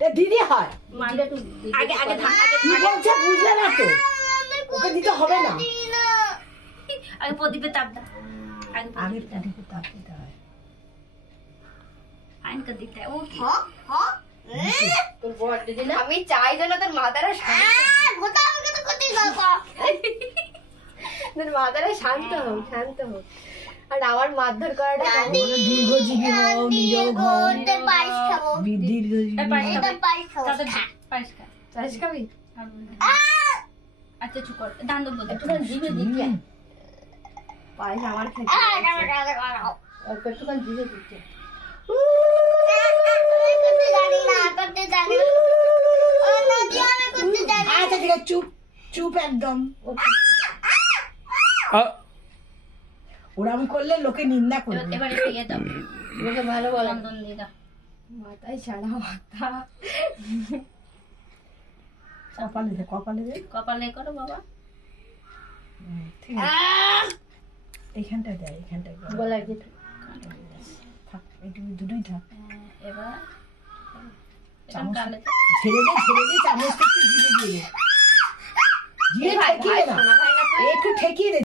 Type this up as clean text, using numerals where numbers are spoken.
দিদি হয় মানটা একটু আগে আগে কি বলছে বুঝলে না তো ওকে দিতে হবে না আগে প্রদীপে তাপ দাও আগে প্রদীপে তাপ দিতে হয় আইনকা দিতে ও কি তোর বড় দিদি না আমি চাই যেন তোর মাথাটা তোর মাথাটা শান্ত হোক আর আমার মারধর করাটা দীর্ঘজীবী হও নিরোগ হও দীর্ঘজীবী পায়েস খাবি আচ্ছা চুপ কর দান দেবো একটুখানি জিভে দিচ্ছে পায়েস আমার খেতে একটুখানি জিভে দিচ্ছে আচ্ছা ঠিক আছে চুপ চুপ একদম ওরম করলে লোকে নিন্দা করবে এবারে দিয়ে দাও লোকে ভালো বলে চন্দন দিয়ে দাও মাথায় সারা মাথা কপালে দে কপালে করো বাবা ঠিক আছে এইখানটা দেয় এইখানটা গলায় দিয়ে থাক এইটুকু দুটোই থাক এবার চামচ কালে ছেড়ে দে চামচটা একটু জিরে দিয়ে দে জিরে ঠেকিয়ে না একটু ঠেকিয়ে দে